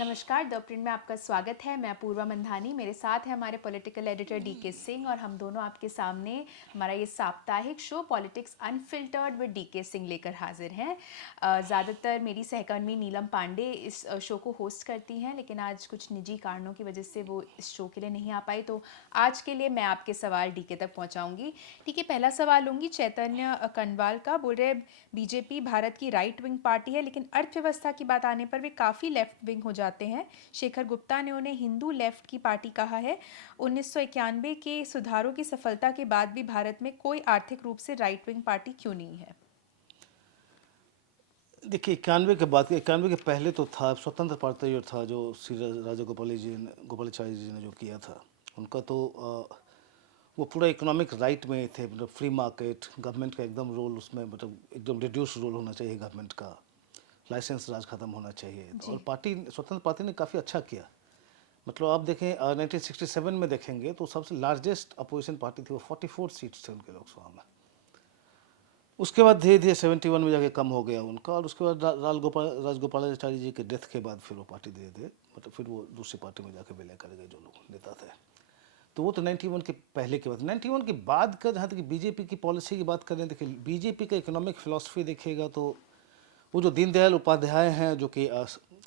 नमस्कार, the print में आपका स्वागत है। मैं अपूर्वा मंधानी, मेरे साथ है हमारे पॉलिटिकल एडिटर डीके सिंह और हम दोनों आपके सामने हमारा ये साप्ताहिक show politics unfiltered with DK Singh लेकर हाजिर हैं। ज़्यादातर मेरी सहकर्मी नीलम पांडे इस शो को होस्ट करती हैं, लेकिन आज कुछ निजी कारणों की वजह से वो इस शो के लिए नहीं आ पाई, तो आज के लिए मैं आपके सवाल डीके तक पहुँचाऊँगी। ठीक है, पहला सवाल लूँगी चैतन्य कनवाल का। बोल रहे बीजेपी भारत की राइट विंग पार्टी है, लेकिन अर्थव्यवस्था की बात आने पर वे काफ़ी लेफ्ट विंग हो जाते हैं। शेखर गुप्ता ने उन्हें हिंदू लेफ्ट की पार्टी कहा है। 1991 के सुधारों की सफलता के बाद भी भारत में कोई आर्थिक रूप से राइट विंग पार्टी क्यों नहीं है? देखिए, 91 के बाद 91 के पहले तो था स्वतंत्र पार्टी जो था, जो श्री राजा गोपालाचारी जी ने जो किया था, उनका तो वो पूरा इकोनॉमिक राइट में थे। मतलब फ्री मार्केट, गवर्नमेंट का एकदम रोल उसमें, मतलब एकदम रिड्यूस रोल होना चाहिए गवर्नमेंट का, लाइसेंस राज खत्म होना चाहिए। जी। और पार्टी, स्वतंत्र पार्टी ने काफ़ी अच्छा किया। मतलब आप देखें 1967 में देखेंगे तो सबसे लार्जेस्ट अपोजिशन पार्टी थी, वो 44 सीट्स थे उनके लोकसभा में। उसके बाद धीरे धीरे 71 में जाके कम हो गया उनका, और उसके बाद राजगोपालाचारी जी के डेथ के बाद फिर वो पार्टी धीरे धीरे, मतलब फिर वो दूसरी पार्टी में जाके विलय कर गए जो लोग नेता थे। तो वो तो 91 के पहले की बात। 91 के बाद का जहाँ तक बीजेपी की पॉलिसी की बात करें, देखिए बीजेपी का इकोनॉमिक फिलॉसफी देखिएगा तो वो जो दीनदयाल उपाध्याय हैं, जो कि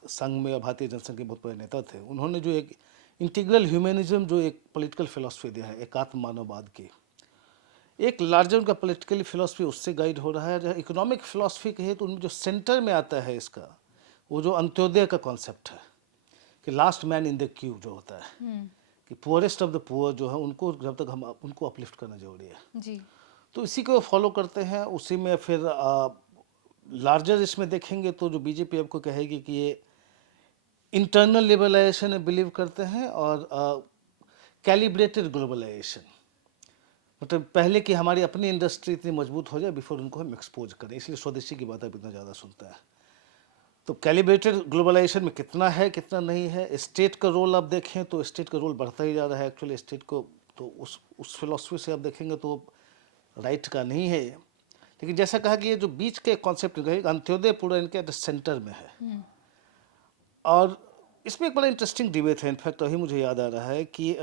संघ में भारतीय जनसंघ के बहुत बड़े नेता थे, उन्होंने जो एक इंटीग्रल ह्यूमनिज्म, जो एक पॉलिटिकल फिलॉसफी दिया है एकात्म मानववाद की, एक लार्जर उनका पॉलिटिकल फिलॉसफी उससे गाइड हो रहा है। जहाँ इकोनॉमिक फिलॉसफी कहे तो उनमें जो सेंटर में आता है इसका, वो जो अंत्योदय का कॉन्सेप्ट है कि last man in the Q जो होता है, कि पुअरेस्ट ऑफ द पुअर जो है, उनको जब तक हम उनको अपलिफ्ट करना जरूरी है। जी। तो इसी को फॉलो करते हैं। उसी में फिर लार्जर इसमें देखेंगे तो जो बीजेपी आपको कहेगी कि ये इंटरनल लिबरलाइजेशन में बिलीव करते हैं और कैलिब्रेटेड ग्लोबलाइजेशन, मतलब पहले कि हमारी अपनी इंडस्ट्री इतनी मजबूत हो जाए बिफोर उनको हम एक्सपोज करें, इसलिए स्वदेशी की बात आप इतना ज़्यादा सुनते हैं। तो कैलिब्रेटेड ग्लोबलाइजेशन में कितना है कितना नहीं है। स्टेट का रोल आप देखें तो स्टेट का रोल बढ़ता ही जा रहा है एक्चुअली स्टेट को, तो उस फिलॉसफी से आप देखेंगे तो राइट का नहीं है। लेकिन जैसा कहा कि ये जो बीच के कॉन्सेप्ट अंत्योदय पूरा इनके सेंटर में है। और इसमें एक बड़ा इंटरेस्टिंग डिबेट है, इनफैक्ट अभी मुझे याद आ रहा है कि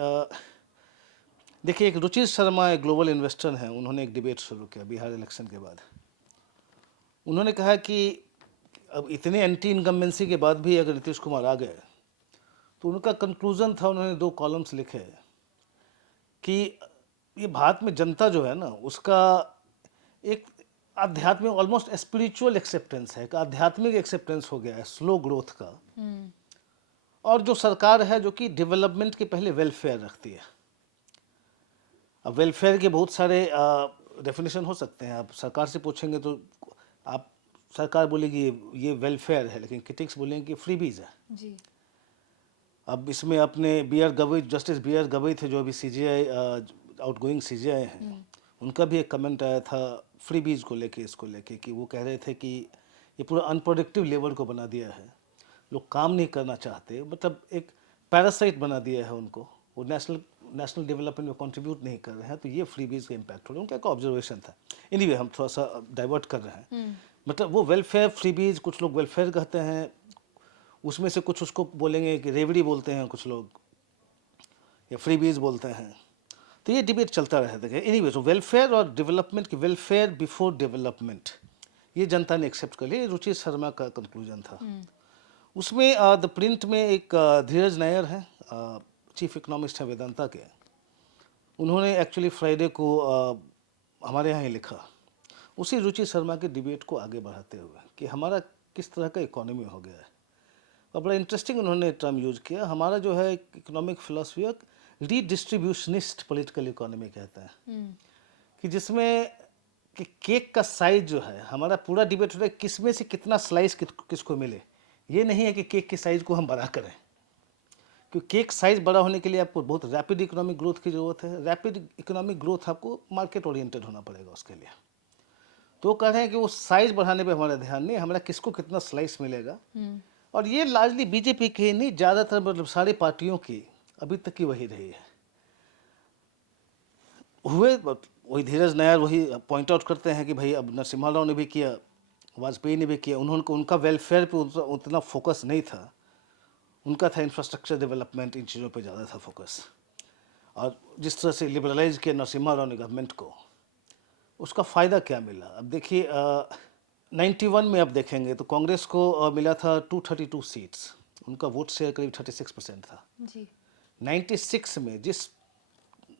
देखिए, एक रुचि शर्मा एक ग्लोबल इन्वेस्टर हैं, उन्होंने एक डिबेट शुरू किया बिहार इलेक्शन के बाद। उन्होंने कहा कि अब इतने एंटी इनकम्बेंसी के बाद भी अगर नीतीश कुमार आ गए, तो उनका कंक्लूजन था, उन्होंने 2 कॉलम्स लिखे कि ये भारत में जनता जो है ना, उसका एक आध्यात्मिक, ऑलमोस्ट स्पिरिचुअल एक्सेप्टेंस है, एक आध्यात्मिक एक्सेप्टेंस हो गया है स्लो ग्रोथ का। और जो सरकार है जो कि डेवलपमेंट के पहले वेलफेयर रखती है। अब वेलफेयर के बहुत सारे डेफिनेशन हो सकते हैं। आप सरकार से पूछेंगे तो आप, सरकार बोलेगी ये वेलफेयर है, लेकिन क्रिटिक्स बोलेंगे कि फ्रीबीज है। जी। अब इसमें अपने बी आर गवई, जस्टिस बी आर गवई थे जो अभी सीजीआई, आउटगोइंग सीजीआई हैं, उनका भी एक कमेंट आया था फ्रीबीज को लेके, इसको लेके कि वो कह रहे थे कि ये पूरा अनप्रोडक्टिव लेबर को बना दिया है, लोग काम नहीं करना चाहते, मतलब एक पैरासाइट बना दिया है उनको, वो नेशनल डेवलपमेंट में कंट्रीब्यूट नहीं कर रहे हैं। तो ये फ्रीबीज का इम्पैक्ट हो रहा है, उनका एक ऑब्जर्वेशन था। एनीवे हम थोड़ा सा डाइवर्ट कर रहे हैं। मतलब वो वेलफेयर फ्रीबीज, कुछ लोग वेलफेयर कहते हैं, उसमें से कुछ उसको बोलेंगे कि रेवड़ी बोलते हैं कुछ लोग, या फ्रीबीज बोलते हैं। तो ये डिबेट चलता रहता है। एनीवे, तो वेलफेयर और डेवलपमेंट की, वेलफेयर बिफोर डेवलपमेंट, ये जनता ने एक्सेप्ट कर लिया। रुचि शर्मा का कंक्लूजन था। उसमें द प्रिंट में एक धीरज नायर हैं, चीफ इकोनॉमिस्ट हैं वेदांता के, उन्होंने एक्चुअली फ्राइडे को हमारे यहाँ ही लिखा, उसी रुचि शर्मा के डिबेट को आगे बढ़ाते हुए कि हमारा किस तरह का इकोनॉमी हो गया है। और बड़ा इंटरेस्टिंग उन्होंने टर्म यूज़ किया, हमारा जो है इकोनॉमिक फिलोसफी रीडिस्ट्रीब्यूशनिस्ट पॉलिटिकल इकोनॉमी कहते हैं, कि जिसमें कि केक का साइज जो है, हमारा पूरा डिबेट हो रहा है किस में से कितना स्लाइस किसको मिले। ये नहीं है कि केक के साइज को हम बड़ा करें, क्योंकि केक साइज बड़ा होने के लिए आपको बहुत रैपिड इकोनॉमिक ग्रोथ की ज़रूरत है। रैपिड इकोनॉमिक ग्रोथ आपको मार्केट ओरिएंटेड होना पड़ेगा उसके लिए। तो वो कह रहे हैं कि वो साइज बढ़ाने पे हमारा ध्यान नहीं, हमारा किसको कितना स्लाइस मिलेगा। और ये लार्जली बीजेपी की ही नहीं, ज़्यादातर मतलब सारी पार्टियों की अभी तक की वही रही है। वही धीरज नायर वही पॉइंट आउट करते हैं कि भाई अब नरसिम्हा राव ने भी किया, वाजपेयी ने भी किया, उन्होंने उनका वेलफेयर पे उतना फोकस नहीं था। उनका था इंफ्रास्ट्रक्चर डेवलपमेंट, इन चीज़ों पे ज़्यादा था फोकस। और जिस तरह से लिबरलाइज किया नरसिम्हा राव ने गवर्नमेंट को, उसका फ़ायदा क्या मिला? अब देखिए 91 में आप देखेंगे तो कांग्रेस को मिला था 232 सीट्स, उनका वोट शेयर करीब 36% था। जी 96 में जिस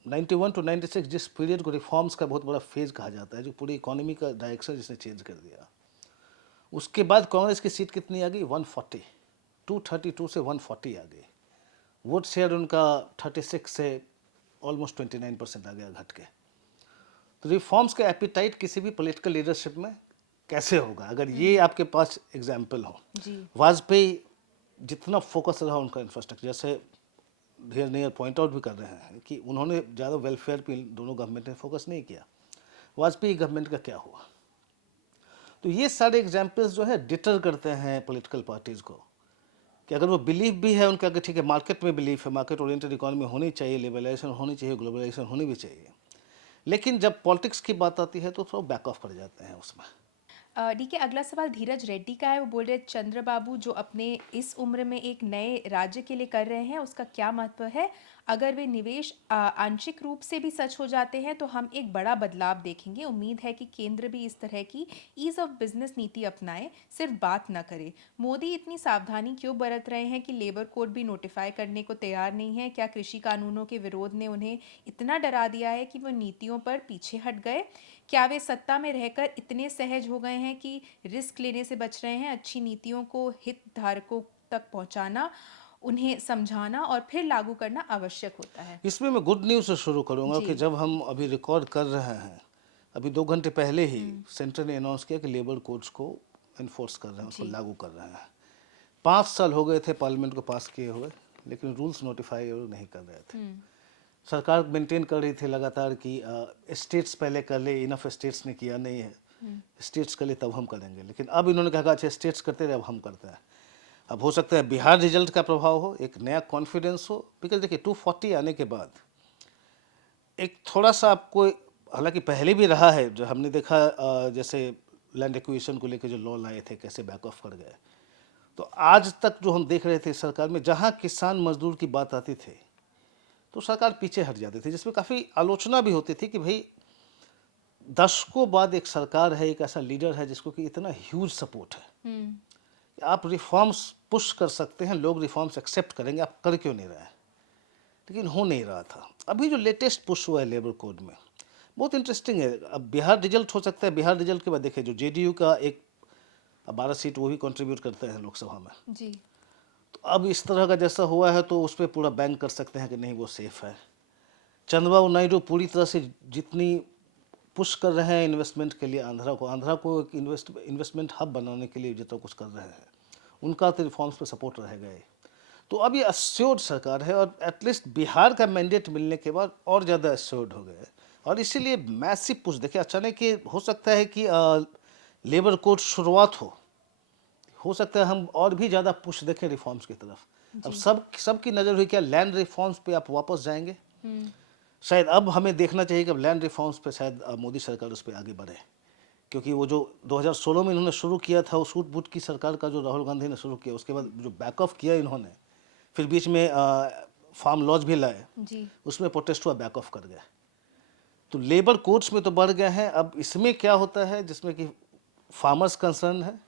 91 टू 96 जिस पीरियड को रिफॉर्म्स का बहुत बड़ा फेज कहा जाता है, जो पूरी इकोनॉमी का डायरेक्शन जिसने चेंज कर दिया, उसके बाद कांग्रेस की सीट कितनी आ गई? 140, 232 से 140 आ गई। वोट शेयर उनका 36 से ऑलमोस्ट 29% आ गया घट के। तो रिफॉर्म्स का एपिटाइट किसी भी पॉलिटिकल लीडरशिप में कैसे होगा अगर ये आपके पास एग्जाम्पल हो? जी वाजपेयी जितना फोकस रहा उनका इंफ्रास्ट्रक्चर, जैसे धीर नियर पॉइंट आउट भी कर रहे हैं कि उन्होंने ज़्यादा वेलफेयर पे दोनों गवर्नमेंट ने फोकस नहीं किया। वाजपेयी गवर्नमेंट का क्या हुआ? तो ये सारे एग्जाम्पल्स जो है डिटर करते हैं पॉलिटिकल पार्टीज़ को कि अगर वो बिलीव भी है उनका कि ठीक है मार्केट में बिलीफ है, मार्केट ओरिएंटेड इकोनॉमी होनी चाहिए, लिबरलाइजेशन होनी चाहिए, ग्लोबलाइजेशन होनी भी चाहिए, लेकिन जब पॉलिटिक्स की बात आती है तो थोड़ा बैक ऑफ कर जाते हैं उसमें। डी के अगला सवाल धीरज रेड्डी का है। वो बोल रहे हैं चंद्रबाबू जो अपने इस उम्र में एक नए राज्य के लिए कर रहे हैं उसका क्या महत्व है? अगर वे निवेश आंशिक रूप से भी सच हो जाते हैं तो हम एक बड़ा बदलाव देखेंगे। उम्मीद है कि केंद्र भी इस तरह की ईज ऑफ बिजनेस नीति अपनाए, सिर्फ बात न करे। मोदी इतनी सावधानी क्यों बरत रहे हैं कि लेबर कोड भी नोटिफाई करने को तैयार नहीं है? क्या कृषि कानूनों के विरोध ने उन्हें इतना डरा दिया है कि वो नीतियों पर पीछे हट गए? क्या वे सत्ता में रहकर इतने सहज हो गए हैं कि रिस्क लेने से बच रहे हैं? अच्छी नीतियों को हितधारकों तक पहुंचाना, उन्हें समझाना और फिर लागू करना आवश्यक होता है। इसमें मैं गुड न्यूज़ से शुरू करूंगा जी कि जब हम अभी रिकॉर्ड कर रहे हैं, अभी 2 घंटे पहले ही सेंटर ने अनाउंस किया कि लेबर कोड्स को इन्फोर्स कर रहे हैं, उसको जी लागू कर रहे हैं। 5 साल हो गए थे पार्लियामेंट को पास किए हुए, लेकिन रूल्स नोटिफाई नहीं कर रहे थे। सरकार मेंटेन कर रही थी लगातार कि स्टेट्स पहले कर ले, इनफ स्टेट्स ने किया नहीं है, स्टेट्स कर ले तब हम करेंगे। लेकिन अब इन्होंने कहा अच्छा स्टेट्स करते रहे, अब हम करते हैं। अब हो सकता है बिहार रिजल्ट का प्रभाव हो, एक नया कॉन्फिडेंस हो, बिकॉज देखिए 240 आने के बाद एक थोड़ा सा आपको, हालांकि पहले भी रहा है, जो हमने देखा जैसे लैंड एक्विजिशन को लेकर जो लॉ लाए थे कैसे बैक ऑफ कर गए। तो आज तक जो हम देख रहे थे सरकार में, जहाँ किसान मजदूर की बात आती थी तो सरकार पीछे हट जाती थी, जिसमें काफ़ी आलोचना भी होती थी कि भाई दशकों बाद एक सरकार है, एक ऐसा लीडर है जिसको कि इतना ह्यूज सपोर्ट है कि आप रिफॉर्म्स पुश कर सकते हैं, लोग रिफॉर्म्स एक्सेप्ट करेंगे, आप कर क्यों नहीं रहे हैं? लेकिन हो नहीं रहा था। अभी जो लेटेस्ट पुश हुआ है लेबर कोड में, बहुत इंटरेस्टिंग है। अब बिहार रिजल्ट हो सकता है, बिहार रिजल्ट के बाद देखिए जो जेडीयू का एक 12 सीट वो भी कंट्रीब्यूट करते हैं लोकसभा में, जी तो अब इस तरह का जैसा हुआ है तो उस पर पूरा बैंक कर सकते हैं कि नहीं वो सेफ है। चंद्रबाबू नायडू पूरी तरह से जितनी पुश कर रहे हैं इन्वेस्टमेंट के लिए, आंध्रा को एक इन्वेस्टमेंट हब बनाने के लिए जितना कुछ कर रहे हैं, उनका तो रिफॉर्म्स पे सपोर्ट रहेगा ही। तो अब ये अस्योर्ड सरकार है, और एटलीस्ट बिहार का मैंडेट मिलने के बाद और ज़्यादा अस्योर्ड हो गए, और इसीलिए मैसिव पुश देखिए। अचानक ये हो सकता है कि लेबर कोड शुरुआत हो सकता है हम और भी ज़्यादा पुश देखें रिफॉर्म्स की तरफ। अब जी सबकी नज़र हुई क्या लैंड रिफॉर्म्स पे आप वापस जाएंगे? शायद अब हमें देखना चाहिए कि अब लैंड रिफॉर्म्स पे शायद मोदी सरकार उस पर आगे बढ़े, क्योंकि वो जो 2016 में इन्होंने शुरू किया था, उस सूट बूट की सरकार का जो राहुल गांधी ने शुरू किया, उसके बाद जो बैक ऑफ किया इन्होंने, फिर बीच में फार्म लॉज भी लाए, जी उसमें प्रोटेस्ट हुआ, बैक ऑफ कर गए। तो लेबर कोर्ट्स में तो बढ़ गए हैं, अब इसमें क्या होता है जिसमें कि फार्मर्स कंसर्न है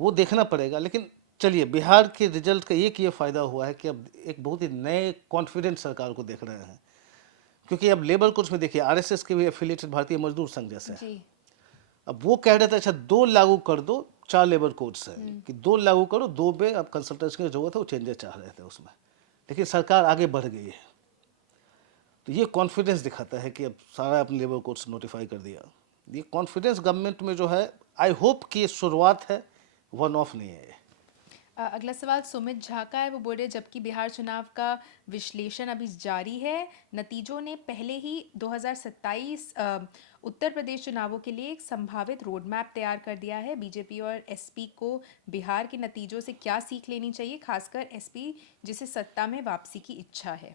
वो देखना पड़ेगा। लेकिन चलिए, बिहार के रिजल्ट का एक ये फ़ायदा हुआ है कि अब एक बहुत ही नए कॉन्फिडेंट सरकार को देख रहे हैं, क्योंकि अब लेबर कोर्ट्स में देखिए आरएसएस के भी एफिलिएटेड भारतीय मजदूर संघ जैसे हैं। जी अब वो कह रहे थे अच्छा 2 लागू कर दो, 4 लेबर कोड्स हैं कि 2 लागू करो, 2 पे अब कंसल्टेंसी की जरूरत है, वो चेंजेस चाह रहे थे उसमें, लेकिन सरकार आगे बढ़ गई है। तो ये कॉन्फिडेंस दिखाता है कि अब सारा अपने लेबर कोड्स नोटिफाई कर दिया। ये कॉन्फिडेंस गवर्नमेंट में जो है, आई होप कि ये शुरुआत है, वन ऑफ नहीं है। अगला सवाल सुमित झा का है। वो बोल रहे जबकि बिहार चुनाव का विश्लेषण अभी जारी है, नतीजों ने पहले ही 2027 उत्तर प्रदेश चुनावों के लिए एक संभावित रोड मैप तैयार कर दिया है। बीजेपी और एसपी को बिहार के नतीजों से क्या सीख लेनी चाहिए, खासकर एसपी जिसे सत्ता में वापसी की इच्छा है?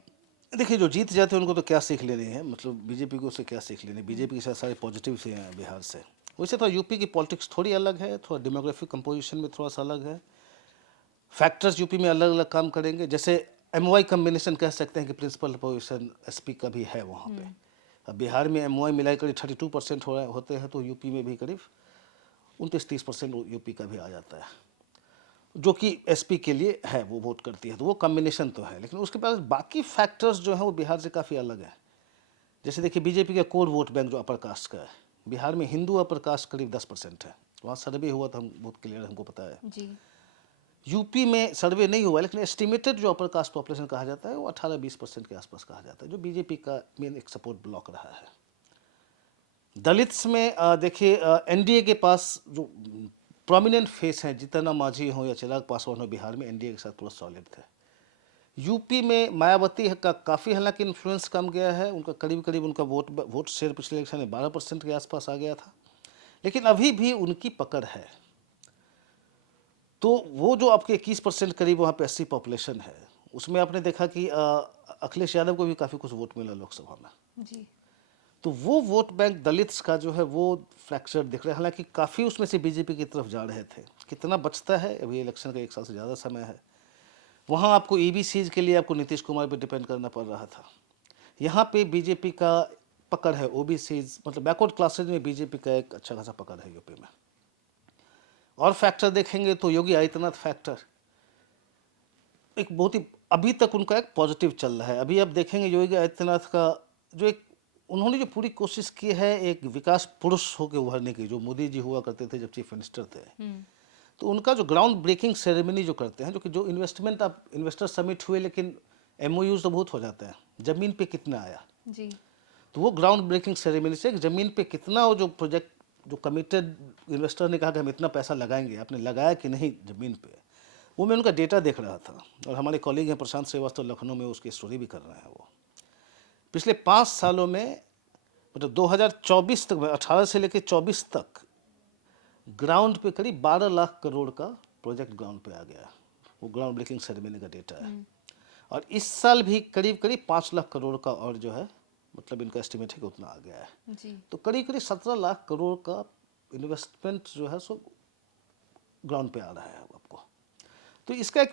देखिए, जो जीत जाते हैं उनको तो क्या सीख लेनी है, मतलब बीजेपी को उससे क्या सीख लेनी, बीजेपी के साथ सारे पॉजिटिव से हैं बिहार से। वैसे तो यूपी की पॉलिटिक्स थोड़ी अलग है, थोड़ा डेमोग्राफिक कंपोजिशन में थोड़ा सा अलग है। फैक्टर्स यूपी में अलग अलग काम करेंगे। जैसे एमओआई कम्बिनेशन कह सकते हैं कि प्रिंसिपल पोजीशन एसपी का भी है वहाँ पे। अब बिहार में एमओआई मिलाई करीब 32% होते हैं, तो यूपी में भी करीब 29-30% यूपी का भी आ जाता है, जो कि एसपी के लिए है, वो वोट करती है, तो वो कम्बिनेशन तो है। लेकिन उसके पास बाकी फैक्टर्स जो हैं वो बिहार से काफ़ी अलग है। जैसे देखिए बीजेपी का कोर वोट बैंक जो अपर कास्ट का है, बिहार में हिंदू अपर कास्ट करीब 10% है। वहाँ सर्वे हुआ था, हम बहुत क्लियर हमको पता है। जी। यूपी में सर्वे नहीं हुआ, लेकिन एस्टिमेटेड जो अपर कास्ट पॉपुलेशन कहा जाता है वो 18-20% के आसपास कहा जाता है, जो बीजेपी का मेन एक सपोर्ट ब्लॉक रहा है। दलित्स में देखिए एनडीए के पास जो प्रोमिनेंट फेस हैं, जितना मांझी हो या चिराग पासवान हो, बिहार में एनडीए के साथ पूरा सॉलिड थे। यूपी में मायावती का काफ़ी हालांकि इन्फ्लुएंस कम गया है, उनका करीब करीब उनका वोट शेयर पिछले इलेक्शन में 12% के आसपास आ गया था, लेकिन अभी भी उनकी पकड़ है। तो वो जो आपके 21% करीब वहाँ पे 80 पॉपुलेशन है, उसमें आपने देखा कि अखिलेश यादव को भी काफ़ी कुछ वोट मिला लोकसभा में। जी। तो वो वोट बैंक दलित्स का जो है वो फ्रैक्चर दिख रहा है। हालांकि काफ़ी उसमें से बीजेपी की तरफ जा रहे थे। कितना बचता है, अभी इलेक्शन का 1 साल से ज़्यादा समय है। वहाँ आपको ईबीसीज के लिए आपको नीतीश कुमार पे डिपेंड करना पड़ रहा था। यहाँ पे बीजेपी का पकड़ है, ओबीसीज मतलब बैकवर्ड क्लासेज में बीजेपी का एक अच्छा खासा पकड़ है यूपी में। और फैक्टर देखेंगे तो योगी आदित्यनाथ फैक्टर एक बहुत ही अभी तक उनका एक पॉजिटिव चल रहा है। अभी आप देखेंगे योगी आदित्यनाथ का जो एक उन्होंने जो पूरी कोशिश की है एक विकास पुरुष होकर उभरने की, जो मोदी जी हुआ करते थे जब चीफ मिनिस्टर थे, तो उनका जो ग्राउंड ब्रेकिंग सेरेमनी जो करते हैं, जो इन्वेस्टमेंट आप इन्वेस्टर समिट हुए, लेकिन एमओयूज तो बहुत हो जाते हैं, जमीन पे कितना आया। जी। तो वो ग्राउंड ब्रेकिंग सेरेमनी से जमीन पे कितना, वो जो प्रोजेक्ट जो कमिटेड इन्वेस्टर ने कहा कि हम इतना पैसा लगाएंगे, आपने लगाया कि नहीं जमीन पे, वो मैं उनका डेटा देख रहा था। और हमारे कॉलीग हैं प्रशांत श्रीवास्तव, लखनऊ में उसकी स्टोरी भी कर रहे हैं। वो पिछले 5 सालों में मतलब 2024 तक, 18 से लेकर 24 तक ग्राउंड पे करीब 12 लाख करोड़ का प्रोजेक्ट ग्राउंड पे आ गया। वो ग्राउंड ब्रेकिंग सेरेमनी का डेटा है। और इस साल भी करीब करीब 5 लाख करोड़ का और जो है मतलब इनका एस्टिमेट है कि उतना आ गया है। जी। तो करीब करीब 17 लाख करोड़ का इन्वेस्टमेंट जो है सो ग्राउंड पे आ रहा है आपको। तो इसका एक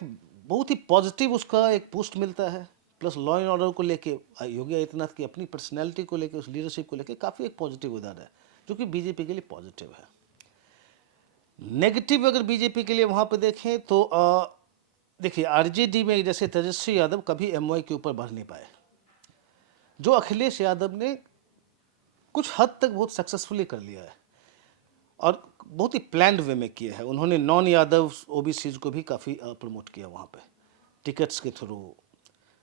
बहुत ही पॉजिटिव उसका एक बूस्ट मिलता है। प्लस लॉ एंड ऑर्डर को लेके योगी आदित्यनाथ की अपनी पर्सनैलिटी को लेके, उस लीडरशिप को लेके काफ़ी एक पॉजिटिव उदाहरण है, जो कि बीजेपी के लिए पॉजिटिव है। नेगेटिव अगर बीजेपी के लिए वहाँ पे देखें तो देखिए आरजेडी में जैसे तेजस्वी यादव कभी एमवाई के ऊपर बढ़ नहीं पाए, जो अखिलेश यादव ने कुछ हद तक बहुत सक्सेसफुली कर लिया है और बहुत ही प्लान्ड वे में किया है। उन्होंने नॉन यादव ओबीसीज को भी काफ़ी प्रमोट किया वहाँ पे टिकट्स के थ्रू।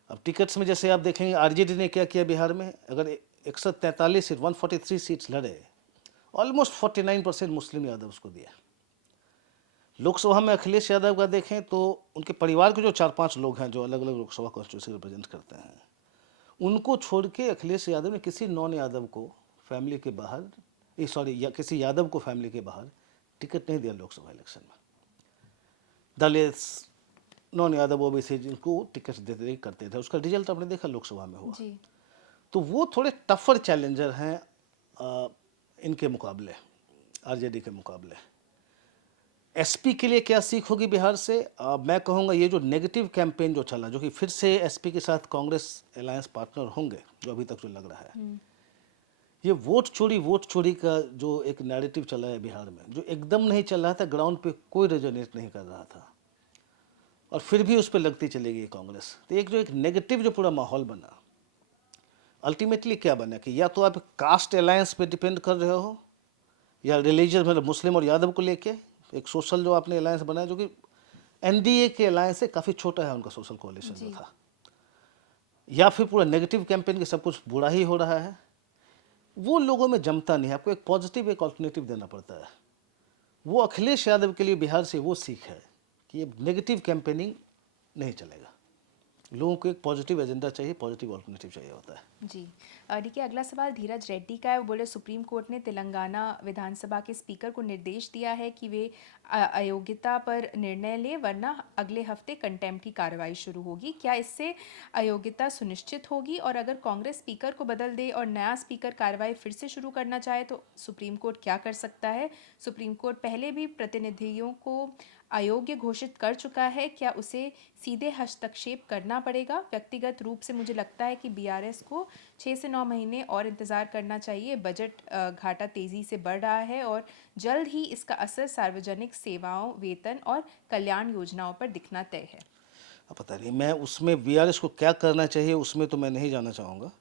अब टिकट्स में जैसे आप देखेंगे आरजेडी ने क्या किया बिहार में, अगर 143 सीट 143 सीट्स लड़े, ऑलमोस्ट 49% मुस्लिम यादव को दिया। लोकसभा में अखिलेश यादव का देखें तो उनके परिवार के जो 4-5 लोग हैं जो अलग अलग लोकसभा कॉन्स्टिट्यूंसी रिप्रेजेंट करते हैं, उनको छोड़ के अखिलेश यादव ने किसी नॉन यादव को फैमिली के बाहर या किसी यादव को फैमिली के बाहर टिकट नहीं दिया लोकसभा इलेक्शन में। दलित नॉन यादव ओबीसी जिनको टिकट देते करते थे, उसका रिजल्ट आपने देखा लोकसभा में हुआ। जी। तो वो थोड़े टफर चैलेंजर हैं इनके मुकाबले, आरजेडी के मुकाबले। एसपी के लिए क्या सीख होगी बिहार से? मैं कहूँगा ये जो नेगेटिव कैंपेन जो चला, जो कि फिर से एसपी के साथ कांग्रेस अलायंस पार्टनर होंगे, जो अभी तक जो लग रहा है, ये वोट चोरी का जो एक नैरेटिव चला है बिहार में, जो एकदम नहीं चल रहा था, ग्राउंड पे कोई रेजोनेट नहीं कर रहा था, और फिर भी उस पर लगती चलेगी कांग्रेस। तो एक जो एक नेगेटिव जो पूरा माहौल बना, अल्टीमेटली क्या बना कि या तो आप कास्ट अलायंस पे डिपेंड कर रहे हो, या रिलीजियस मतलब मुस्लिम और यादव को लेके एक सोशल जो आपने अलायंस बनाया, जो कि एनडीए के अलायंस से काफ़ी छोटा है उनका सोशल कोalition जो था, या फिर पूरा नेगेटिव कैंपेन के सब कुछ बुरा ही हो रहा है, वो लोगों में जमता नहीं है। आपको एक पॉजिटिव एक ऑल्टरनेटिव देना पड़ता है। वो अखिलेश यादव के लिए बिहार से वो सीख है कि ये नेगेटिव कैंपेनिंग नहीं चलेगा, लोगों को एक पॉजिटिव एजेंडा चाहिए, पॉजिटिव ऑल्टरनेटिव चाहिए होता है। जी। देखिए अगला सवाल धीरज रेड्डी का है। वो बोले सुप्रीम कोर्ट ने तेलंगाना विधानसभा के स्पीकर को निर्देश दिया है कि वे अयोग्यता पर निर्णय ले, वरना अगले हफ्ते कंटेम्प्ट की कार्रवाई शुरू होगी। क्या इससे अयोग्यता सुनिश्चित होगी? और अगर कांग्रेस स्पीकर को बदल दे और नया स्पीकर कार्रवाई फिर से शुरू करना चाहे तो सुप्रीम कोर्ट क्या कर सकता है? सुप्रीम कोर्ट पहले भी प्रतिनिधियों को अयोग्य घोषित कर चुका है, क्या उसे सीधे हस्तक्षेप करना पड़ेगा? व्यक्तिगत रूप से मुझे लगता है कि बीआरएस को 6 से 9 महीने और इंतज़ार करना चाहिए। बजट घाटा तेज़ी से बढ़ रहा है और जल्द ही इसका असर सार्वजनिक सेवाओं, वेतन और कल्याण योजनाओं पर दिखना तय है। अब पता नहीं, मैं उसमें बीआरएस को क्या करना चाहिए उसमें तो मैं नहीं जाना चाहूँगा,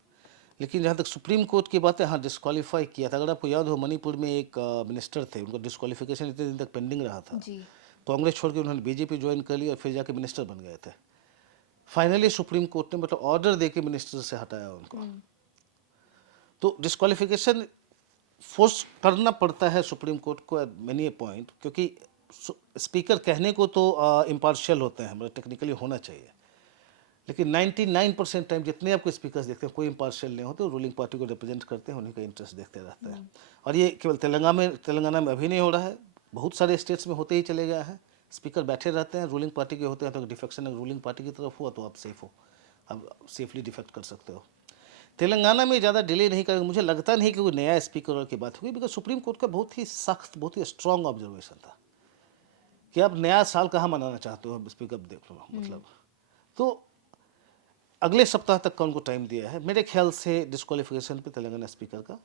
लेकिन जहाँ तक सुप्रीम कोर्ट की बात है, हाँ डिस्क्वालीफाई किया था। अगर आपको याद हो, मणिपुर में एक मिनिस्टर थे, उनका डिस्क्वालिफिकेशन इतने दिन तक पेंडिंग रहा था। जी। कांग्रेस छोड़ के उन्होंने बीजेपी ज्वाइन कर लिया और फिर जाके मिनिस्टर बन गए थे। फाइनली सुप्रीम कोर्ट ने मतलब ऑर्डर दे के मिनिस्टर से हटाया उनको। तो डिस्क्वालिफिकेशन फोर्स करना पड़ता है सुप्रीम कोर्ट को एट मेनी ए पॉइंट, क्योंकि स्पीकर कहने को तो इम्पार्शियल होते हैं, मतलब टेक्निकली होना चाहिए, लेकिन 99% टाइम जितने आपको स्पीकर्स देखते हैं कोई इम्पार्शियल नहीं होते, रूलिंग पार्टी को रिप्रेजेंट करते हैं, उन्हीं का इंटरेस्ट देखते रहते हैं। और ये केवल तेलंगाना में अभी नहीं हो रहा है, बहुत सारे स्टेट्स में होते ही चले गया है। स्पीकर बैठे रहते हैं, रूलिंग पार्टी के होते हैं, तो डिफेक्शन अगर रूलिंग पार्टी की तरफ हुआ तो आप सेफ हो, आप सेफली डिफेक्ट कर सकते हो। तेलंगाना में ज़्यादा डिले नहीं करेगा, मुझे लगता नहीं कि कोई नया स्पीकर की बात हुई, बिकॉज सुप्रीम कोर्ट का बहुत ही सख्त, बहुत ही स्ट्रॉन्ग ऑब्जर्वेशन था कि आप नया साल कहाँ मनाना चाहते हो, स्पीकर देख लो मतलब। तो अगले सप्ताह तक का उनको टाइम दिया है, मेरे ख्याल से डिस्क्वालिफिकेशन पे तेलंगाना स्पीकर का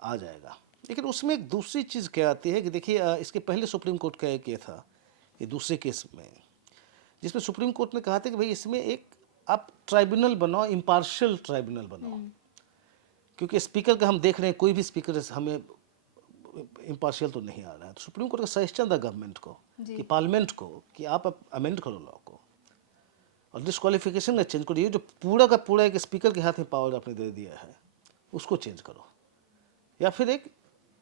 आ जाएगा। लेकिन उसमें एक दूसरी चीज़ क्या आती है कि देखिए, इसके पहले सुप्रीम कोर्ट का एक ये था, ये दूसरे केस में, जिसमें सुप्रीम कोर्ट ने कहा था कि भाई इसमें एक आप ट्राइब्यूनल बनाओ, इम्पार्शियल ट्राइब्यूनल बनाओ, क्योंकि स्पीकर का हम देख रहे हैं कोई भी स्पीकर हमें इम्पार्शियल तो नहीं आ रहा है। तो सुप्रीम कोर्ट का सजेशन था गवर्नमेंट को कि पार्लियामेंट को कि आप अमेंड करो लॉ को और डिस्क्वालिफिकेशन का चेंज करो। ये जो पूरा का पूरा एक स्पीकर के हाथ में पावर आपने दे दिया है उसको चेंज करो, या फिर एक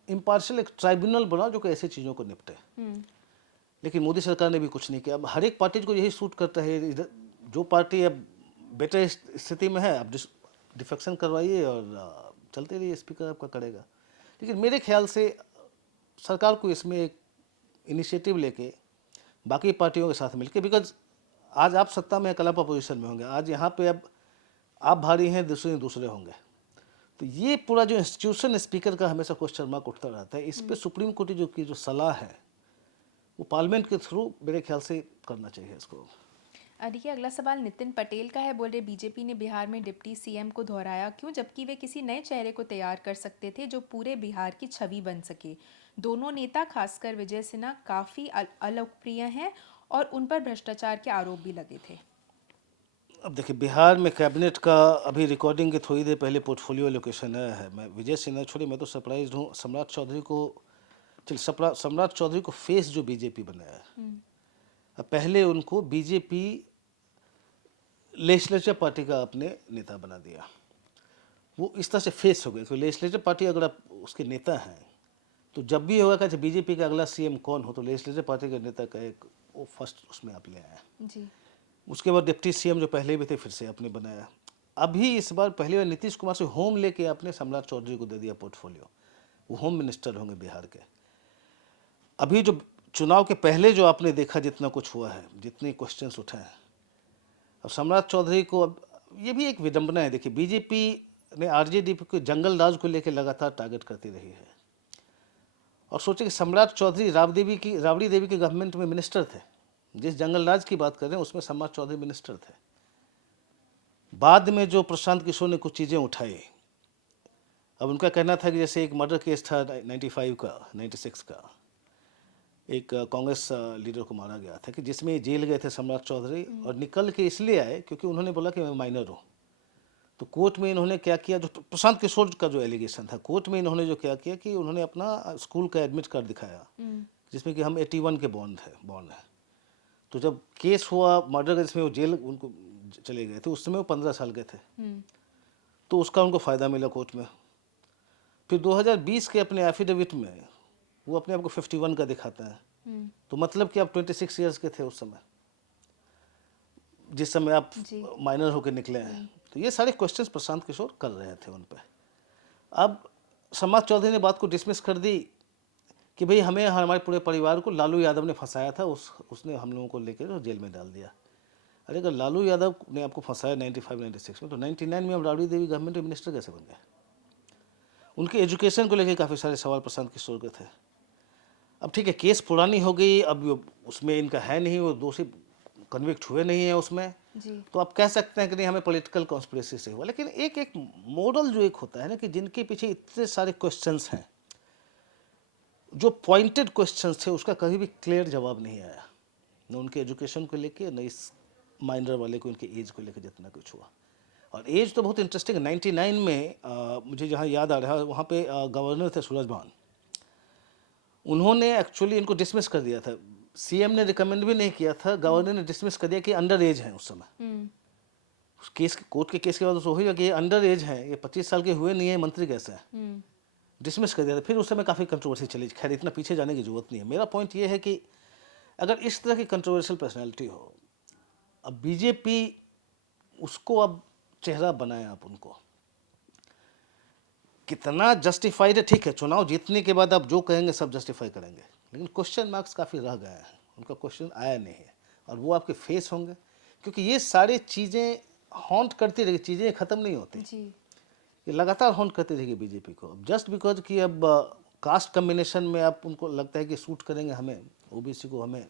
इम्पार्शियल एक ट्राइब्यूनल बनाओ जो कि ऐसी चीज़ों को निपटे। लेकिन मोदी सरकार ने भी कुछ नहीं किया। अब हर एक पार्टी को यही सूट करता है, इधर जो पार्टी अब बेटर स्थिति में है अब डिफेक्शन करवाइए और चलते रहिए, स्पीकर आपका करेगा। लेकिन मेरे ख्याल से सरकार को इसमें एक इनिशिएटिव लेके बाकी पार्टियों के साथ मिलके, बिकॉज आज आप सत्ता में, कल आप अपोजिशन में होंगे, आज यहाँ पे अब आप भारी हैं, दूसरे दूसरे होंगे, तो ये पूरा जो इंस्टीट्यूशन स्पीकर का हमेशा क्वेश्चन मार्क उठता रहता है। इस पे सुप्रीम कोर्ट की जो सलाह है वो पार्लियामेंट के थ्रू मेरे ख्याल से करना चाहिए इसको। देखिए, अगला सवाल नितिन पटेल का है। बोल रहे बीजेपी ने बिहार में डिप्टी सीएम को दोहराया क्यों, जबकि वे किसी नए चेहरे को तैयार कर सकते थे जो पूरे बिहार की छवि बन सके। दोनों नेता, खासकर विजय सिन्हा, काफ़ी अलोकप्रिय हैं और उन पर भ्रष्टाचार के आरोप भी लगे थे। अब देखिए, बिहार में कैबिनेट का अभी रिकॉर्डिंग के थोड़ी देर पहले पोर्टफोलियो एलोकेशन आया है। मैं विजय सिन्हा छोड़िए, मैं तो सरप्राइज हूँ सम्राट चौधरी को, सम्राट चौधरी को फेस जो बीजेपी बनाया है। अब पहले उनको बीजेपी लेजिस्लेचर पार्टी का अपने नेता बना दिया, वो इस तरह से फेस हो गए। तो लेजिस्लेचर पार्टी अगर आप उसके नेता हैं तो जब भी होगा कि बीजेपी का अगला सीएम कौन हो तो लेजिस्लेचर पार्टी के नेता का एक वो फर्स्ट उसमें आप ले आए। जी। उसके बाद डिप्टी सीएम जो पहले भी थे फिर से आपने बनाया। अभी इस बार पहली बार नीतीश कुमार से होम लेके आपने सम्राट चौधरी को दे दिया पोर्टफोलियो, वो होम मिनिस्टर होंगे बिहार के। अभी जो चुनाव के पहले जो आपने देखा जितना कुछ हुआ है, जितने क्वेश्चंस उठे हैं, अब सम्राट चौधरी को, अब ये भी एक विडंबना है। देखिए, बीजेपी ने आरजेडी को जंगल राज को लेकर लगातार टारगेट करती रही है, और सोचे कि सम्राट चौधरी राबड़ी देवी की गवर्नमेंट में मिनिस्टर थे। जिस जंगल राज की बात कर रहे हैं उसमें सम्राट चौधरी मिनिस्टर थे। बाद में जो प्रशांत किशोर ने कुछ चीज़ें उठाई, अब उनका कहना था कि जैसे एक मर्डर केस था 96 का, एक कांग्रेस लीडर को मारा गया था कि जिसमें जेल गए थे सम्राट चौधरी, और निकल के इसलिए आए क्योंकि उन्होंने बोला कि मैं माइनर हूँ। तो कोर्ट में इन्होंने क्या किया, जो प्रशांत किशोर का जो एलिगेशन था, कोर्ट में इन्होंने जो क्या किया कि उन्होंने अपना स्कूल का एडमिट कार्ड दिखाया जिसमें कि हम 81 के बॉन्ड है। तो जब केस हुआ मर्डर का जिसमें वो जेल उनको चले गए थे, उस समय वो 15 साल के थे, तो उसका उनको फ़ायदा मिला कोर्ट में। फिर 2020 के अपने एफिडेविट में वो अपने आप को 51 का दिखाता है। तो मतलब कि आप 26 ईयर्स के थे उस समय, जिस समय आप माइनर होकर निकले हैं। तो ये सारे क्वेश्चंस प्रशांत किशोर कर रहे थे उन पर। अब सम्राट चौधरी ने बात को डिसमिस कर दी कि भाई हमें, हमारे पूरे परिवार को लालू यादव ने फंसाया था, उसने हम लोगों को लेकर जेल में डाल दिया। अरे अगर लालू यादव ने आपको फंसाया 95-96 में, तो 99 में अब राबड़ी देवी गवर्नमेंट में मिनिस्टर कैसे बन गए? उनके एजुकेशन को लेकर काफ़ी सारे सवाल प्रशांत किशोर के थे। अब ठीक है, केस पुरानी हो गई, अब उसमें इनका है नहीं, वो दोषी कन्विक्ट हुए नहीं है उसमें, जी। तो आप कह सकते हैं कि नहीं हमें पॉलिटिकल कॉन्स्पिरेसी से हुआ। लेकिन एक एक मॉडल जो एक होता है ना, कि जिनके पीछे इतने सारे क्वेश्चंस हैं, जो पॉइंटेड क्वेश्चंस थे, उसका कभी भी क्लियर जवाब नहीं आया, न उनके एजुकेशन को लेके, न इस माइनर वाले को उनके एज को लेकर जितना कुछ हुआ। और एज तो बहुत इंटरेस्टिंग है। 99 में मुझे जहाँ याद आ रहा है, वहाँ पे गवर्नर थे सूरज भान, उन्होंने एक्चुअली इनको डिसमिस कर दिया था। सीएम ने रिकमेंड भी नहीं किया था, गवर्नर ने डिसमिस कर दिया कि अंडर एज हैं उस समय। उस केस, कोर्ट के केस के बाद तो हो गया कि ये अंडर एज हैं, ये 25 साल के हुए नहीं है, मंत्री कैसे हैं, डिसमिस कर दिया था। फिर उस समय काफ़ी कंट्रोवर्सी चली। खैर इतना पीछे जाने की जरूरत नहीं है। मेरा पॉइंट ये है कि अगर इस तरह की कंट्रोवर्शियल पर्सनैलिटी हो, अब बीजेपी उसको अब चेहरा बनाए, आप उनको कितना जस्टिफाइड है। ठीक है, चुनाव जीतने के बाद आप जो कहेंगे सब जस्टिफाई करेंगे, लेकिन क्वेश्चन मार्क्स काफ़ी रह गए हैं, उनका क्वेश्चन आया नहीं है, और वो आपके फेस होंगे, क्योंकि ये सारी चीज़ें हॉन्ट करती रहेगी, चीज़ें ख़त्म नहीं होती, जी। ये लगातार हॉन्ट करती रहेगी बीजेपी को। जस्ट बिकॉज कि अब कास्ट कम्बिनेशन में आप उनको लगता है कि सूट करेंगे, हमें ओबीसी को हमें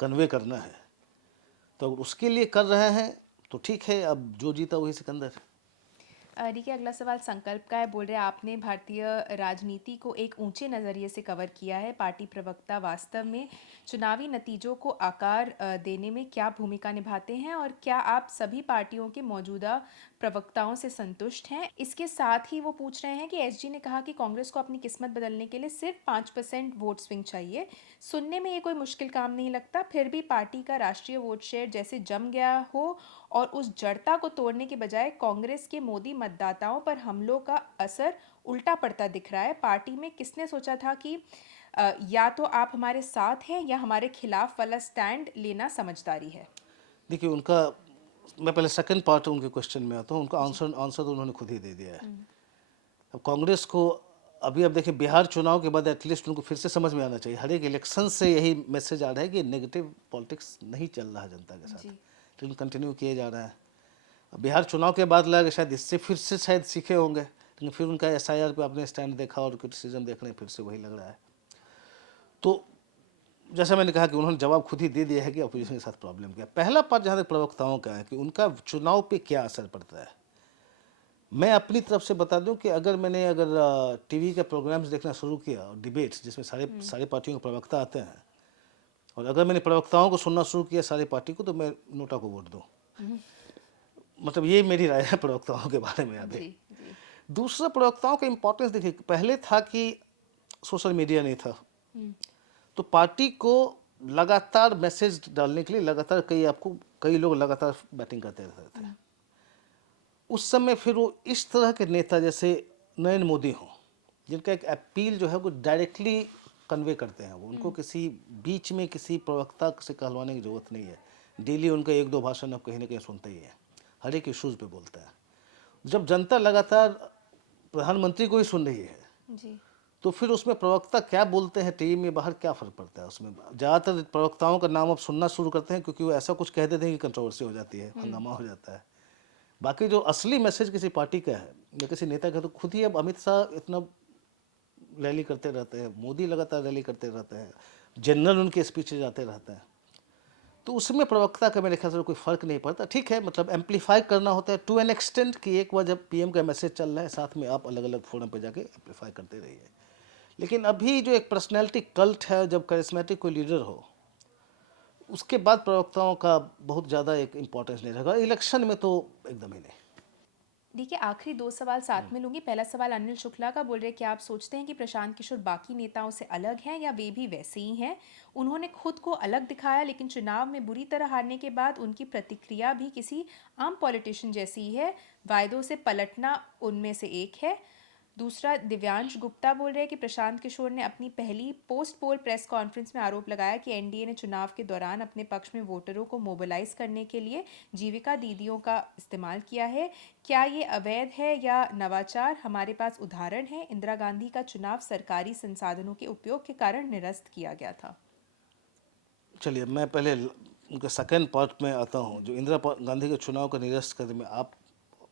कन्वे करना है, तो उसके लिए कर रहे हैं तो ठीक है, अब जो जीता वही सिकंदर। देखिए, अगला सवाल संकल्प का है। बोल रहे आपने भारतीय राजनीति को एक ऊंचे नज़रिए से कवर किया है। पार्टी प्रवक्ता वास्तव में चुनावी नतीजों को आकार देने में क्या भूमिका निभाते हैं, और क्या आप सभी पार्टियों के मौजूदा प्रवक्ताओं से संतुष्ट हैं? इसके साथ ही वो पूछ रहे हैं कि एसजी ने कहा कि कांग्रेस को अपनी किस्मत बदलने के लिए सिर्फ 5% वोट स्विंग चाहिए। सुनने में ये कोई मुश्किल काम नहीं लगता, फिर भी पार्टी का राष्ट्रीय वोट शेयर जैसे जम गया हो, और उस जड़ता को तोड़ने के बजाय कांग्रेस के मोदी मतदाताओं पर हमलों का असर उल्टा पड़ता दिख रहा है। पार्टी में किसने सोचा था कि या तो आप हमारे साथ हैं या हमारे खिलाफ वाला स्टैंड लेना समझदारी है? देखिए उनका, मैं पहले सेकंड पार्ट उनके क्वेश्चन में आता हूँ। उनका आंसर आंसर तो उन्होंने खुद ही दे दिया है। अब कांग्रेस को अभी, अब देखिए बिहार चुनाव के बाद एटलीस्ट उनको फिर से समझ में आना चाहिए। हर एक इलेक्शन से यही मैसेज आ रहा है कि नेगेटिव पॉलिटिक्स नहीं चल रहा है जनता के साथ, जी। लेकिन कंटिन्यू किए जा रहा है। अब बिहार चुनाव के बाद लगा कि शायद इससे फिर से शायद सीखे होंगे, लेकिन फिर उनका एसआईआर पे आपने स्टैंड देखा और क्रिटिसिज्म देख रहे हैं, फिर से वही लग रहा है। तो जैसा मैंने कहा कि उन्होंने जवाब खुद ही दे दिया है कि अपोजिशन के साथ प्रॉब्लम क्या है। पहला पार्ट जहाँ तक प्रवक्ताओं का है कि उनका चुनाव पे क्या असर पड़ता है, मैं अपनी तरफ से बता दूं कि अगर टीवी के प्रोग्राम्स देखना शुरू किया और डिबेट्स जिसमें सारे पार्टियों के प्रवक्ता आते हैं, और अगर मैंने प्रवक्ताओं को सुनना शुरू किया सारे पार्टी को, तो मैं नोटा को वोट दूं। मतलब ये मेरी राय है प्रवक्ताओं के बारे में अभी। जी। जी। दूसरा, प्रवक्ताओं का इंपॉर्टेंस देखिए, पहले था कि सोशल मीडिया नहीं था, तो पार्टी को लगातार मैसेज डालने के लिए लगातार कई लोग लगातार बैटिंग करते रहते थे। उस समय फिर वो इस तरह के नेता जैसे नरेंद्र मोदी हों, जिनका एक अपील जो है वो डायरेक्टली कन्वे करते हैं, वो उनको किसी बीच में किसी प्रवक्ता से कहलवाने की जरूरत नहीं है। डेली उनका एक दो भाषण आप कहीं ना कहीं सुनते ही हैं, हर एक इशूज़ पे बोलता है। जब जनता लगातार प्रधानमंत्री को ही सुन रही है, जी। तो फिर उसमें प्रवक्ता क्या बोलते हैं टीवी में बाहर क्या फ़र्क पड़ता है उसमें। ज़्यादातर प्रवक्ताओं का नाम अब सुनना शुरू करते हैं क्योंकि वो ऐसा कुछ कह देते हैं कि कंट्रोवर्सी हो जाती है, हंगामा हो जाता है। बाकी जो असली मैसेज किसी पार्टी का है या किसी नेता का है, तो खुद ही अब अमित शाह इतना रैली करते रहते हैं, मोदी लगातार रैली करते रहते हैं, जनरल उनके स्पीचेज आते रहते हैं, तो उसमें प्रवक्ता का मेरे ख्याल से कोई फ़र्क नहीं पड़ता। ठीक है, मतलब एम्पलीफाई करना होता है टू एन एक्सटेंट कि एक बार जब पीएम का मैसेज चल रहा है, साथ में आप अलग अलग फोरम पे जाके एम्पलीफाई करते रहिए। लेकिन अभी जो एक पर्सनैलिटी कल्ट है, जब करिश्मेटिक कोई लीडर हो, उसके बाद प्रवक्ताओं का बहुत ज़्यादा एक इम्पोर्टेंस नहीं रहेगा। इलेक्शन में तो एकदम ही नहीं। देखिए, आखिरी दो सवाल साथ में लूंगी। पहला सवाल अनिल शुक्ला का। बोल रहे क्या आप सोचते हैं कि प्रशांत किशोर बाकी नेताओं से अलग हैं, या वे भी वैसे ही हैं? उन्होंने खुद को अलग दिखाया, लेकिन चुनाव में बुरी तरह हारने के बाद उनकी प्रतिक्रिया भी किसी आम पॉलिटिशियन जैसी ही है। वायदों से पलटना उनमें से एक है। दूसरा, दिव्यांश गुप्ता बोल रहे हैं कि प्रशांत किशोर ने अपनी पहली पोस्ट पोल प्रेस कॉन्फ्रेंस में आरोप लगाया कि एनडीए ने चुनाव के दौरान अपने पक्ष में वोटरों को मोबिलाइज करने के लिए जीविका दीदियों का इस्तेमाल किया है। क्या ये अवैध है या नवाचार? हमारे पास उदाहरण है, इंदिरा गांधी का चुनाव सरकारी संसाधनों के उपयोग के कारण निरस्त किया गया था। चलिए, मैं पहले उनके सेकंड पार्ट में आता हूँ, जो गांधी के चुनाव का निरस्त करने में।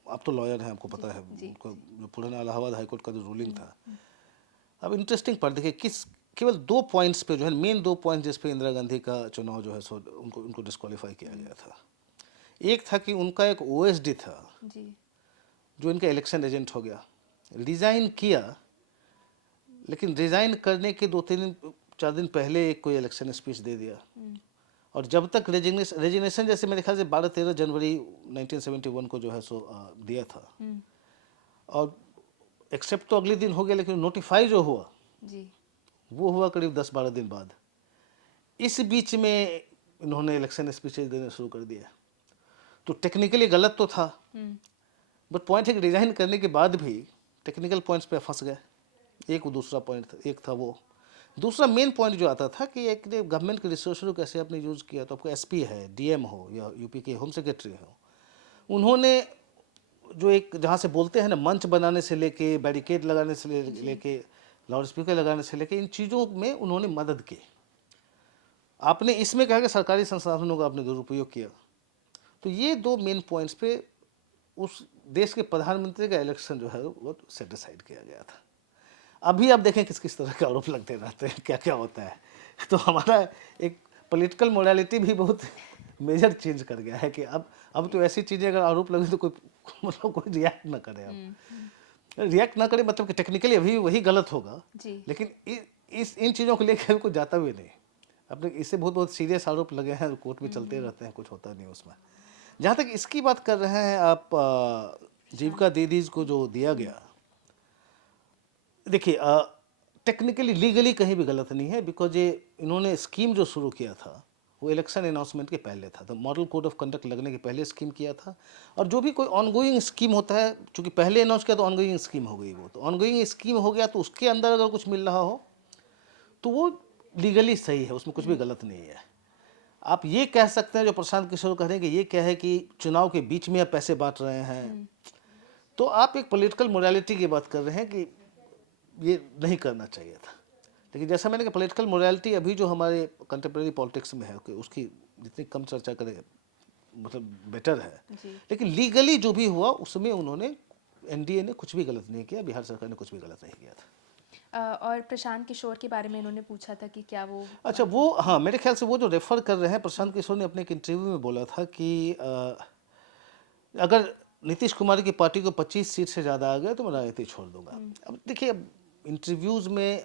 आप तो लॉयर हैं, आपको पता है जी। उनका जो पुराना इलाहाबाद हाईकोर्ट का जो रूलिंग था। अब इंटरेस्टिंग पार्ट देखिए, केवल 2 पॉइंट्स पे जो है मेन 2 पॉइंट जिस पे इंदिरा गांधी का चुनाव जो है सो उनको उनको डिस्क्वालीफाई किया गया था। एक था कि उनका एक ओएसडी था जी। जो इनका इलेक्शन एजेंट हो गया, रिजाइन किया, लेकिन रिजाइन करने के 4 दिन पहले एक कोई इलेक्शन स्पीच दे दिया। और जब तक रेजिग्नेशन जैसे मेरे ख्याल से 12-13 जनवरी 1971 को जो है सो दिया था, और एक्सेप्ट तो अगले दिन हो गया, लेकिन नोटिफाई जो हुआ जी। वो हुआ करीब 10-12 दिन बाद। इस बीच में इन्होंने इलेक्शन स्पीचेज देने शुरू कर दिया। तो टेक्निकली गलत तो था, बट पॉइंट है कि रिजाइन करने के बाद भी टेक्निकल पॉइंट्स पे फंस गए। एक वो दूसरा पॉइंट था, एक था वो। दूसरा मेन पॉइंट जो आता था कि एक गवर्नमेंट के रिसोर्स को कैसे आपने यूज़ किया। तो आपको एसपी है, डीएम हो या यूपी के होम सेक्रेटरी हो, उन्होंने जो एक जहाँ से बोलते हैं ना, मंच बनाने से लेके बैरिकेड लगाने से लेके लाउड स्पीकर लगाने से लेके इन चीज़ों में उन्होंने मदद की। आपने इसमें कहा कि सरकारी संसाधनों का आपने दुरुपयोग किया। तो ये 2 मेन पॉइंट्स पे उस देश के प्रधानमंत्री का इलेक्शन जो है वो सेट डिसाइड किया गया था। अभी आप देखें किस किस तरह के आरोप लगते रहते हैं, क्या क्या होता है। तो हमारा एक पॉलिटिकल मोरालिटी भी बहुत मेजर चेंज कर गया है कि अब तो ऐसी चीज़ें अगर आरोप लगे तो कोई मतलब कोई रिएक्ट ना करे। अब रिएक्ट ना करे मतलब कि टेक्निकली अभी वही गलत होगा, जी। लेकिन इस इन चीज़ों को लेकर कोई जाता भी नहीं। अपने इससे बहुत बहुत सीरियस आरोप लगे हैं, कोर्ट में चलते रहते हैं, कुछ होता नहीं उसमें। जहाँ तक इसकी बात कर रहे हैं आप, जीविका दीदीज को जो दिया गया, देखिए टेक्निकली लीगली कहीं भी गलत नहीं है, बिकॉज ये इन्होंने स्कीम जो शुरू किया था वो इलेक्शन अनाउंसमेंट के पहले था। तो मॉडल कोड ऑफ कंडक्ट लगने के पहले स्कीम किया था। और जो भी कोई ऑनगोइंग स्कीम होता है, चूंकि पहले अनाउंस किया तो ऑनगोइंग स्कीम हो गई, वो तो ऑनगोइंग स्कीम हो गया, तो उसके अंदर अगर कुछ मिल रहा हो तो वो लीगली सही है, उसमें कुछ भी गलत नहीं है। आप ये कह सकते हैं जो प्रशांत किशोर कह रहे हैं कि ये क्या है कि चुनाव के बीच में आप पैसे बांट रहे हैं, तो आप एक पॉलिटिकल मोरालिटी की बात कर रहे हैं कि ये नहीं करना चाहिए था। लेकिन जैसा मैंने कहा, पॉलिटिकल मोरालिटी अभी जो हमारे कंटेम्प्रेरी पॉलिटिक्स में है कि उसकी जितनी कम चर्चा करें मतलब बेटर है। जी। लेकिन लीगली जो भी हुआ उसमें उन्होंने, एनडीए ने कुछ भी गलत नहीं किया, बिहार सरकार ने कुछ भी गलत नहीं किया था। और प्रशांत किशोर के बारे में इन्होंने पूछा था कि क्या वो अच्छा, वो हाँ, मेरे ख्याल से वो जो रेफर कर रहे हैं, प्रशांत किशोर ने अपने एक इंटरव्यू में बोला था कि अगर नीतीश कुमार की पार्टी को 25 सीट से ज़्यादा आ गया तो मैं राजनीति छोड़ दूंगा। अब देखिए, अब इंटरव्यूज़ में,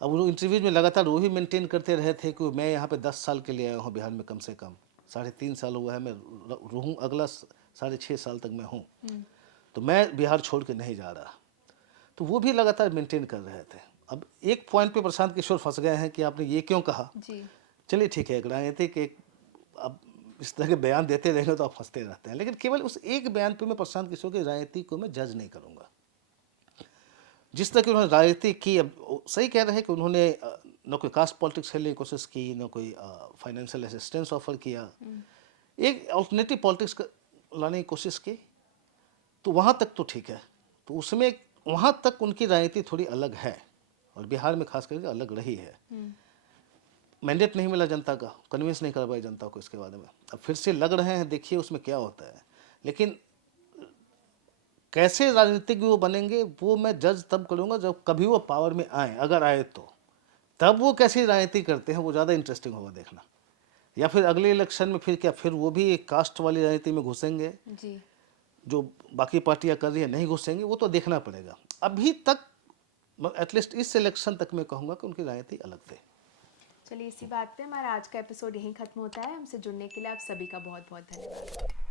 अब वो इंटरव्यूज़ में लगातार वो भी मेंटेन करते रहे थे कि मैं यहाँ पे 10 साल के लिए आया हूँ बिहार में, कम से कम 3.5 साल हुआ है मैं रहूँ, अगला 6.5 साल तक मैं हूँ, तो मैं बिहार छोड़ के नहीं जा रहा। तो वो भी लगातार मेंटेन कर रहे थे। अब एक पॉइंट पे प्रशांत किशोर फंस गए हैं कि आपने ये क्यों कहा। जी। चलिए ठीक है, एक राजनीतिक एक, अब इस तरह के बयान देते रहेंगे तो आप फंसते रहते हैं। लेकिन केवल उस एक बयान पे मैं प्रशांत किशोर की राजनीति को मैं जज नहीं करूँगा। जिस तरह की उन्होंने राजनीति की, अब सही कह रहे हैं कि उन्होंने न कोई कास्ट पॉलिटिक्स खेलने की कोशिश की, न कोई फाइनेंशियल असिस्टेंस ऑफर किया, एक अल्टरनेटिव पॉलिटिक्स लाने की कोशिश की, तो वहाँ तक तो ठीक है। तो उसमें वहाँ तक उनकी राजनीति थोड़ी अलग है, और बिहार में खास करके अलग रही है। मैंडेट नहीं मिला जनता का, कन्विंस नहीं कर पाई जनता को इसके बारे में। अब फिर से लग रहे हैं, देखिए उसमें क्या होता है। लेकिन कैसे राजनीतिक वो बनेंगे वो मैं जज तब करूँगा जब कभी वो पावर में आए, अगर आए तो तब वो कैसी राजनीति करते हैं, वो ज़्यादा इंटरेस्टिंग होगा देखना। या फिर अगले इलेक्शन में फिर क्या, फिर वो भी एक कास्ट वाली राजनीति में घुसेंगे जी। जो बाकी पार्टियां कर रही है, नहीं घुसेंगे, वो तो देखना पड़ेगा। अभी तक एटलीस्ट इस इलेक्शन तक मैं कहूँगा कि उनकी राजनीति अलग थी। चलिए, इसी बात पे हमारा आज का एपिसोड यहीं खत्म होता है। हमसे जुड़ने के लिए आप सभी का बहुत बहुत धन्यवाद।